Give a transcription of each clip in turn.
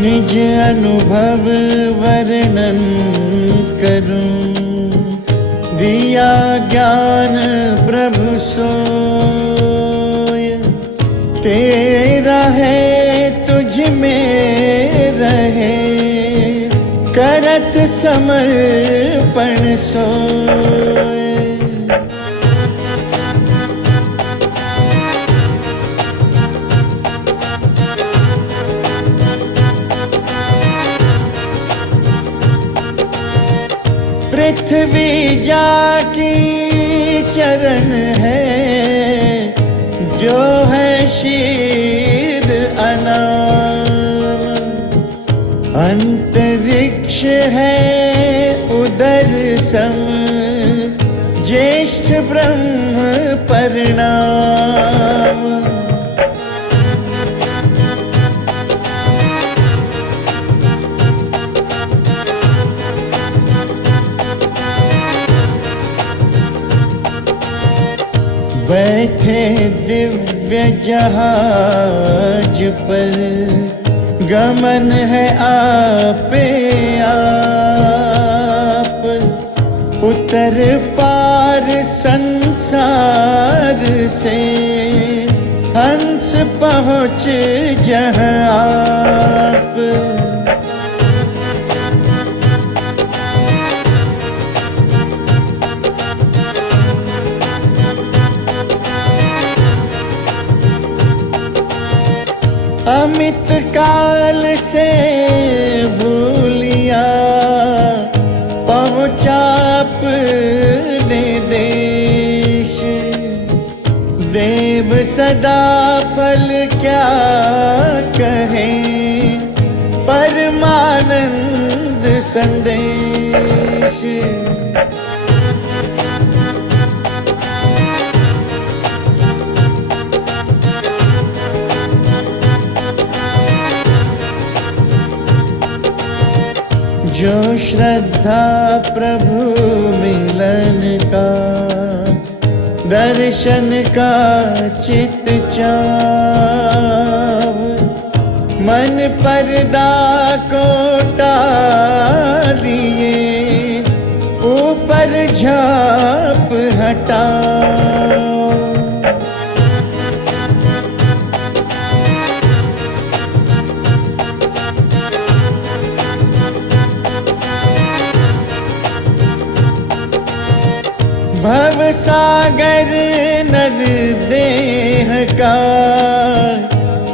निज अनुभव वर्णन करूं, दिया ज्ञान प्रभु सोय। तेरा है तुझ में रहे, करत समर्पण सोय। पृथ्वी जाकी चरण है, जो है शीर अनाम। अंतरिक्ष है उदर सम, ज्येष्ठ ब्रह्म परिणाम। बैठे दिव्य जहाज पर, गमन है आपे आप। उतर पार संसार से, हंस पहुँच जहाँ आप। अमित काल से भूलिया, पहुँचा अपने देश। देव सदा फल क्या कहें, परमानंद संदेश। जो श्रद्धा प्रभु मिलन का, दर्शन का चित चाव। मन पर्दा को टालिए, ऊपर झाँप हटाओ। भव सागर नर देह का,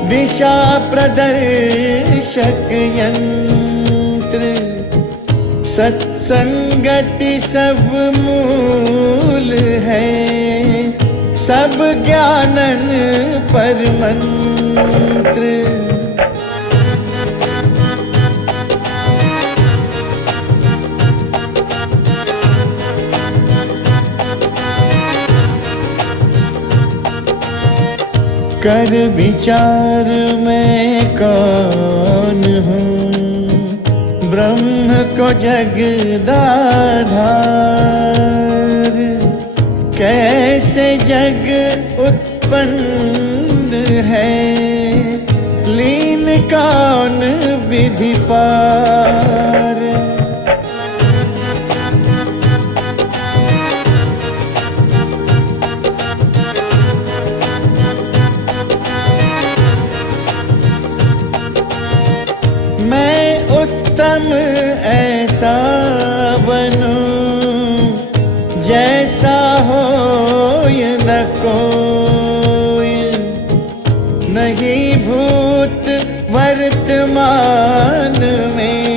दिशा प्रदर्शक यंत्र। सत्संगति सब मूल है, सब ज्ञानन पर मंत्र। कर विचार मैं कौन हूँ, ब्रह्म को जगदाधार। कैसे जग उत्पन्न है, लीन कौन विधि पार। मैं उत्तम ऐसा बनूं, जैसा हो ये न कोई। नहीं भूत वर्तमान में,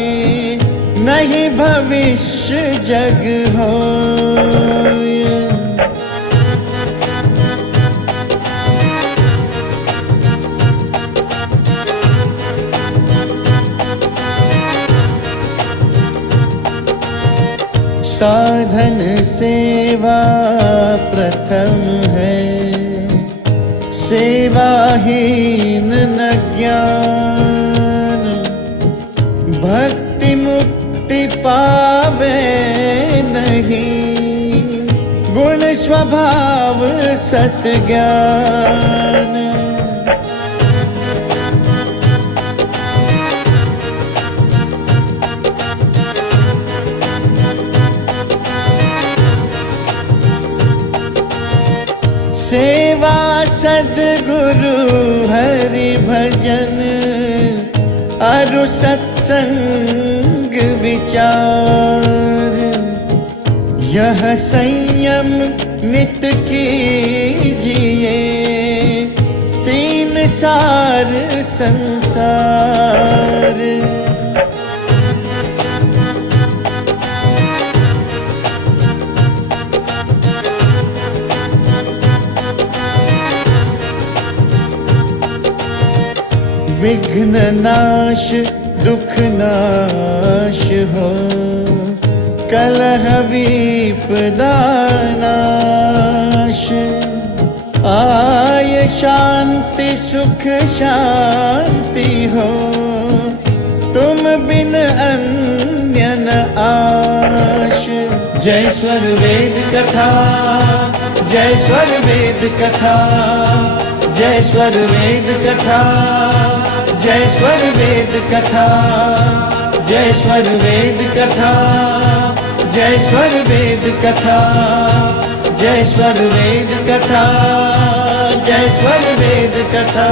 नहीं भविष्य जग हो। साधन सेवा प्रथम है, सेवाहीन न ज्ञान। भक्ति मुक्ति पावे नहीं, गुण स्वभाव सत ज्ञान। सद्गुरु हरि भजन अरु सत्संग विचार। यह संयम नित कीजिए, तीन सार संसार। विघ्न नाश दुख नाश हो, कलह विपदा नाश। आय शांति सुख शांति हो, तुम बिन अन्य न आश। जय स्वर वेद कथा, जय स्वर वेद कथा, जय स्वर वेद कथा, जय स्वर वेद कथा, जय स्वर वेद कथा, जय स्वर वेद कथा, जय स्वर वेद कथा, जय स्वर वेद कथा।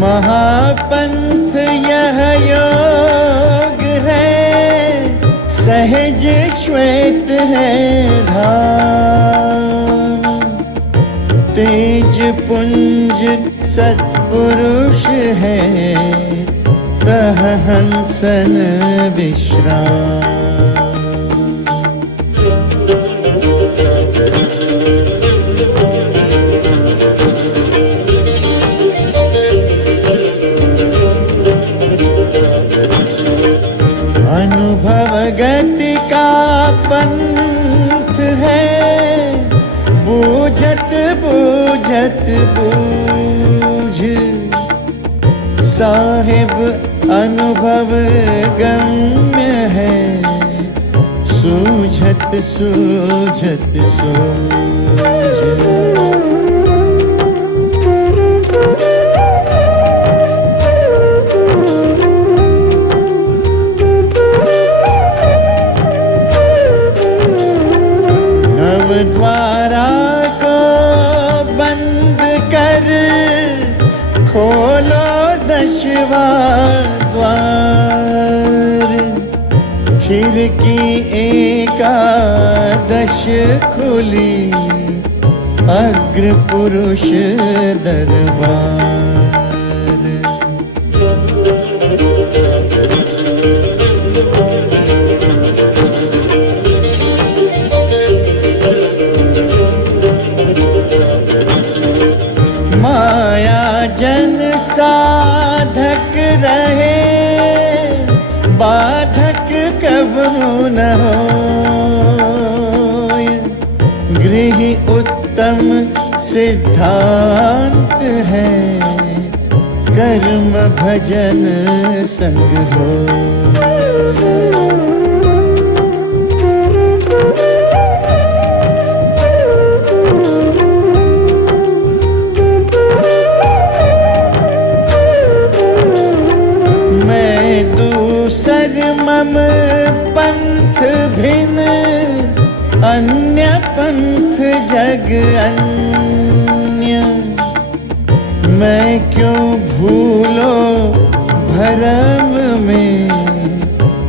महापंथ यह योग है, सहज श्वेत है धाम। तेज पुंज सत्पुरुष है, तह हंसन विश्राम। अनुभव गति का पंथ है, बूझत बूझत बूझ। साहिब अनुभव गम्य है, सूझत सूझत सूझ। द्वारा को बंद कर, खोलो दशवा द्वार। खिड़की एकादश खुली, अग्र पुरुष दरबार। माया जन साधक रहे, बाधक कबहु न हो। गृह उत्तम सिद्धांत है, कर्म भजन संग हो। मम पंथ भिन्न, अन्य पंथ जग अन्य। मैं क्यों भूलो भरम में,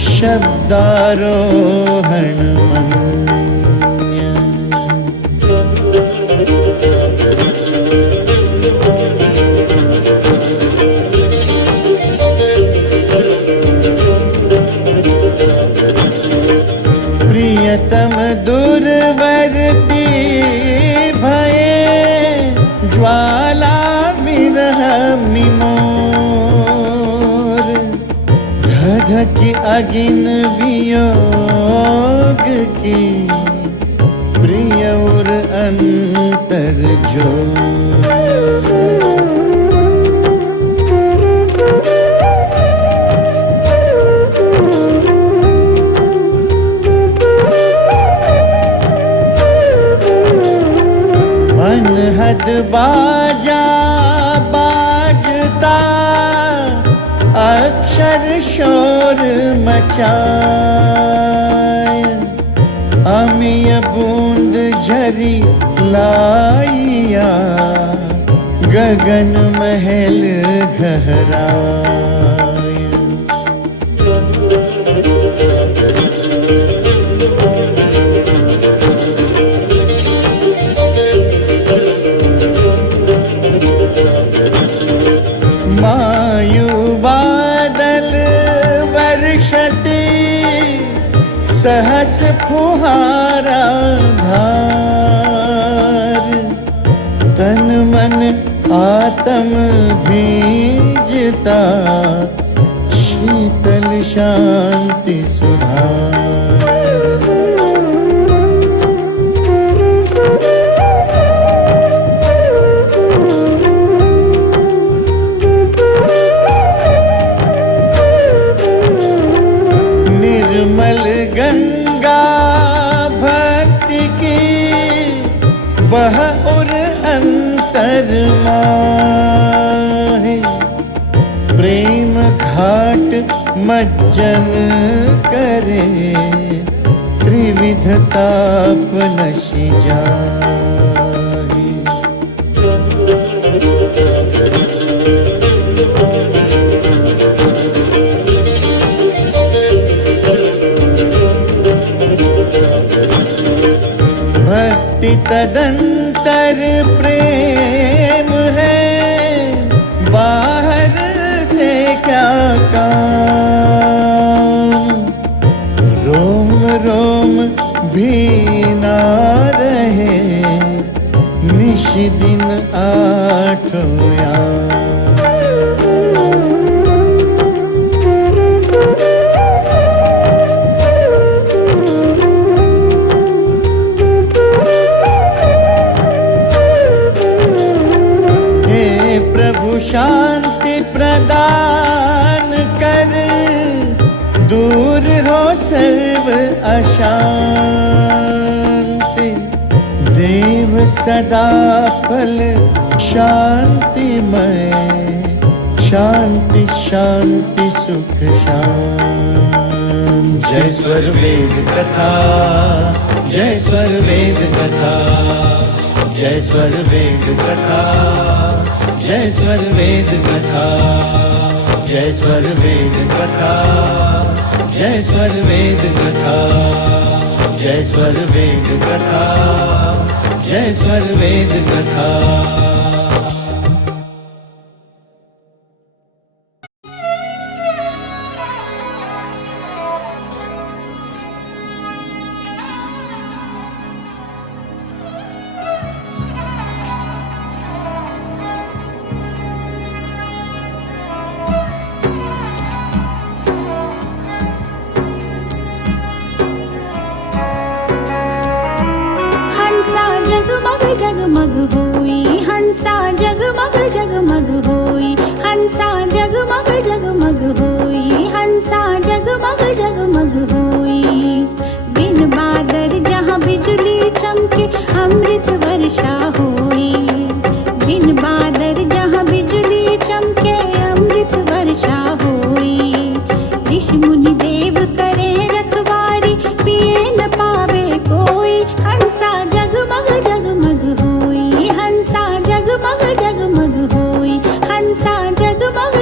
शब्दारोहण मन्य। प्रियतम दुर्वर्ती भये, ज्वाला विरह मिमोर। धध की अगिन वियोग की, प्रिय और अंतर जो। अनहद बाजा बाजता, अक्षर शोर मचाए, अमिय बूंद झरी लाइया, गगन महल गहराए। मायु बादल वर्षति, सहस फुहारा धार, तन मन आत्म भीजता, शीतल शांति सुधार। निर्मल गंगा भक्ति की, बह और अंतर माहे, प्रेम घाट मज्जन करे, त्रिविध ताप नशि जाहे। भक्ति तदंतर प्रेम है, बाहर से क्या काम, रोम रोम भी ना रहे, निश दिन आठों याम। शांति प्रदान कर, दूर हो सर्व अशांति, देव सदा फल शांतिमय, शांति शांति सुख शांति। जय स्वर वेद कथा, जय स्वर वेद कथा, जय स्वर वेद कथा, जय स्वर वेद कथा, जय स्वर वेद कथा, जय स्वर वेद कथा, जय स्वर वेद कथा, जय स्वर वेद कथा। जगमग होई हंसा, जगमग जगमग होई हंसा, जगमग जगमग होई हंसा, जगमग जगमग होई। बिन बादर जहाँ बिजली चमके, अमृत वर्षा होई। बिन बादर जहाँ बिजली चमके, अमृत वर्षा होई। ऋषि मुनि देव करे रखवारी, पिए न पावे कोई। हंसा जगमग जगमग होई हंसा, जगमग जगमग होई हंसा, जगमग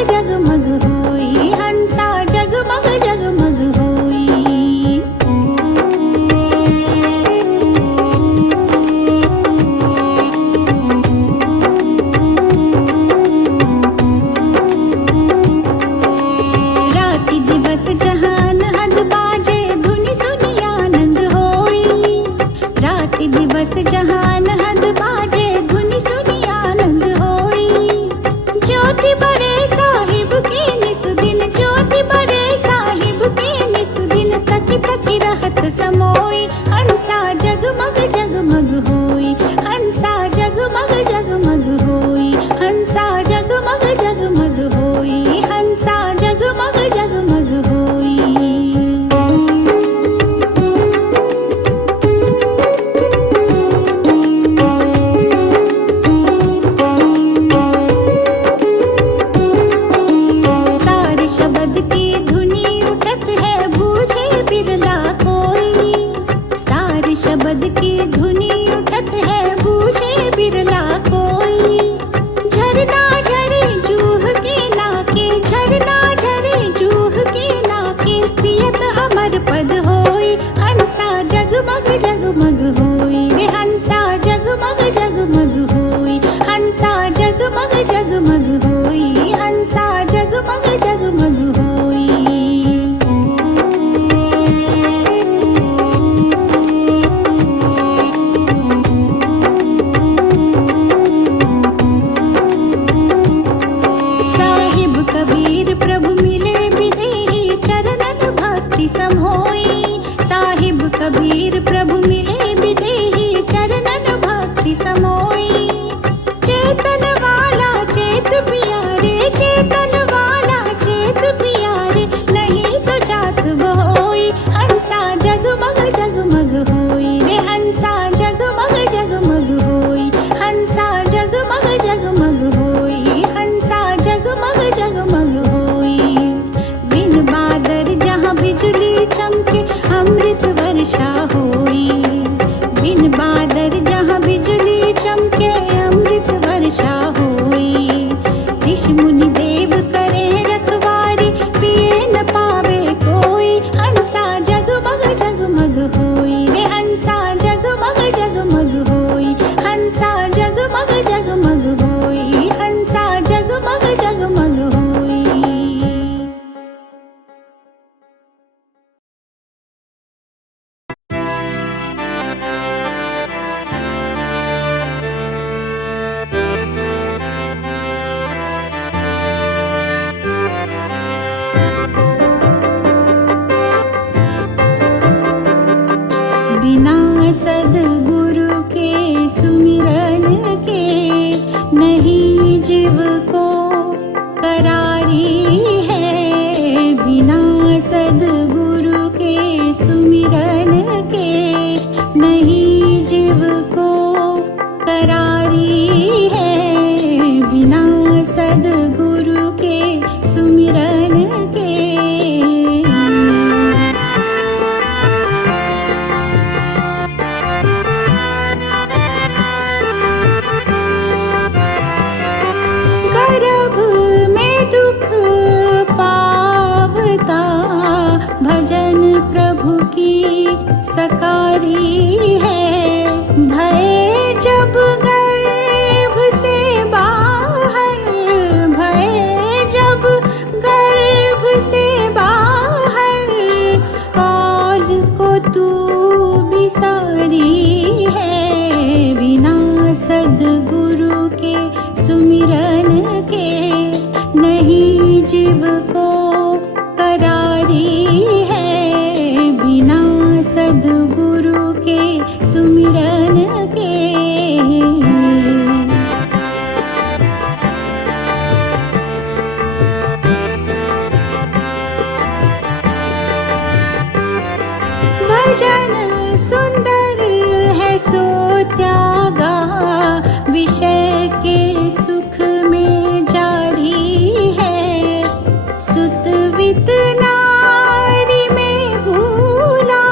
जीव को करारी है बिना सद्गुरु के सुमिरन के। भजन सुंदर है सो त्यागा, विषय के सुख में जारी है। सुत वित नारी में भूला,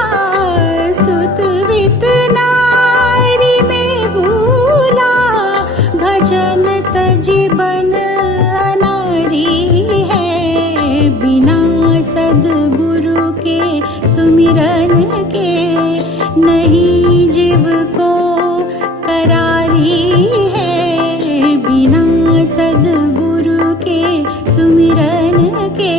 सुत वित नारी में भूला। भजन तजीबन अनारी है बिना सद्गुरु के सुमिरन के। नहीं जीव को करारी है बिना सद्गुरु के सुमिरन के।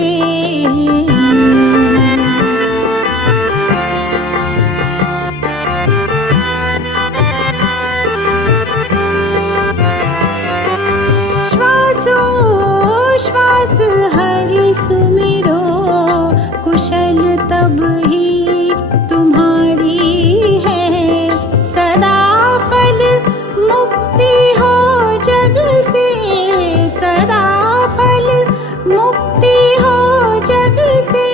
श्वास हरि सुमिरो, कुशल तब ही तुम्हारी है। सदा फल मुक्ति हो जग से, सदा फल मुक्ति हो जग से।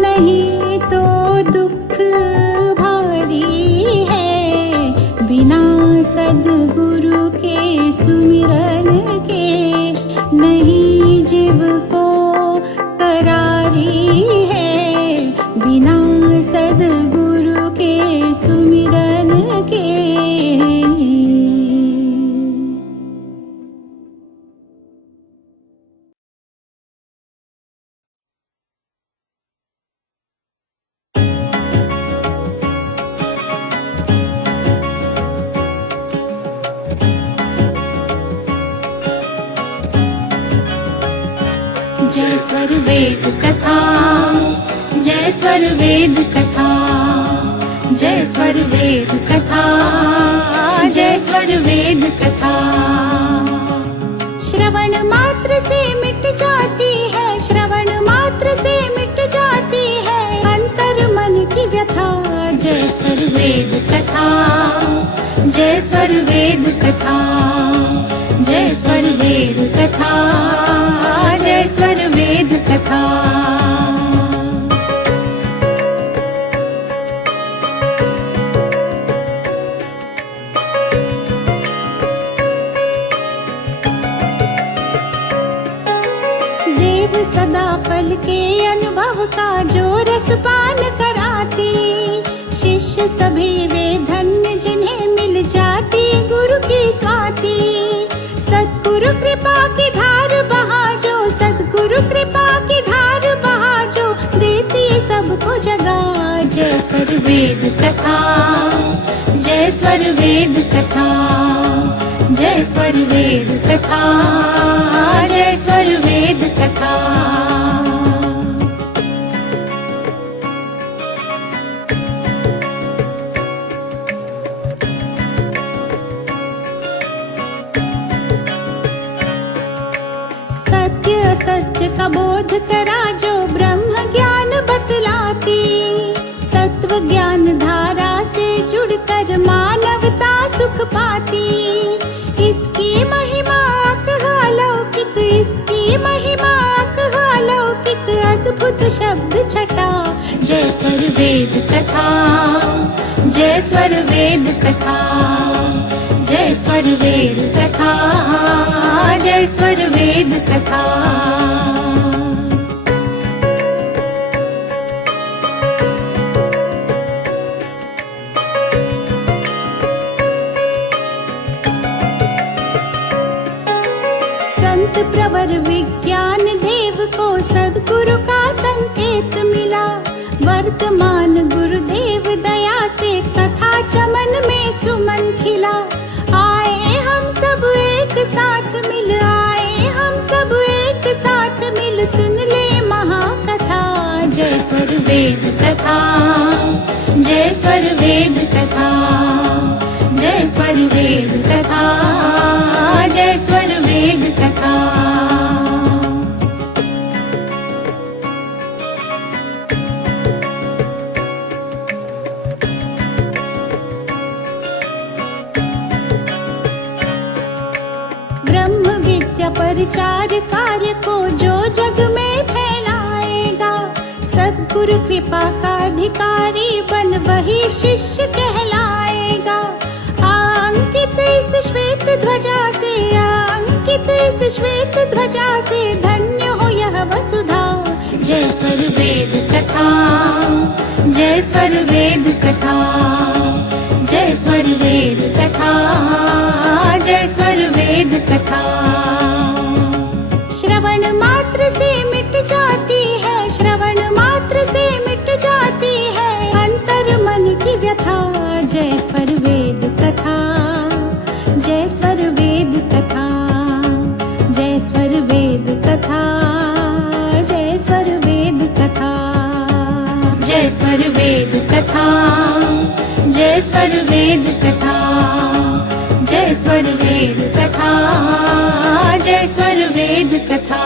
नहीं तो दुख भारी है बिना सद्गुरु के सुमिरन के। नहीं जीव को करारी है बिना सद्गुरु के सुमिरन के। जय स्वर वेद कथा, जय स्वर वेद कथा, जय स्वर वेद कथा, जय स्वर वेद कथा। श्रवण मात्र से मिट जाती है, श्रवण मात्र से मिट जाती है अंतर मन की व्यथा। जय स्वर वेद कथा, जय स्वर वेद कथा, जय स्वर वेद कथा, जय स्वर वेद कथा। देव सदा फल के अनुभव का जो रस पान कराती। शिष्य सभी वे धन्य जिन्हें मिल जाती गुरु की स्वाति। सद्गुरु कृपा की धार बहा जो, सद्गुरु कृपा की धार बहा जो, देती सबको जगा। जय स्वर वेद कथा, जय स्वर वेद कथा, जय स्वर वेद कथा, जय स्वर वेद कथा। सत्य का बोध करा जो ब्रह्म ज्ञान बतलाती। तत्व ज्ञान धारा से जुड़कर मानवता सुख पाती। इसकी महिमा अलौकिक, इसकी महिमा अलौकिक, अद्भुत शब्द छटा। जय स्वर वेद कथा, जय स्वर वेद कथा, जय स्वर वेद कथा, जय स्वर वेद कथा। संत प्रवर विज्ञान देव को सद्गुरु का संकेत मिला। वर्तमान गुरुदेव दया से कथा चमन में सुमन खिला। आए हम सब एक साथ मिल, आए हम सब एक साथ मिल, सुन ले महाकथा। जय स्वर वेद कथा, जय स्वर वेद कथा, जय स्वर वेद कथा, जय स्वर वेद कथा। गुरु कृपा का अधिकारी बन वही शिष्य कहलाएगा। अंकित इस श्वेत ध्वजा से, अंकित इस श्वेत ध्वजा से धन्य हो यह वसुधा। जय स्वर वेद कथा, जय स्वर वेद कथा, जय स्वर वेद कथा, जय स्वर वेद कथा। श्रवण मात्र से मिट जाती है, श्रवण मात्र से मिट जाती है अंतर मन की व्यथा। जय स्वर वेद कथा, जय स्वर वेद कथा, जय स्वर वेद कथा, जय स्वर वेद कथा, जय स्वर वेद कथा, जय स्वर वेद कथा, जय स्वर वेद कथा, जय स्वर वेद कथा।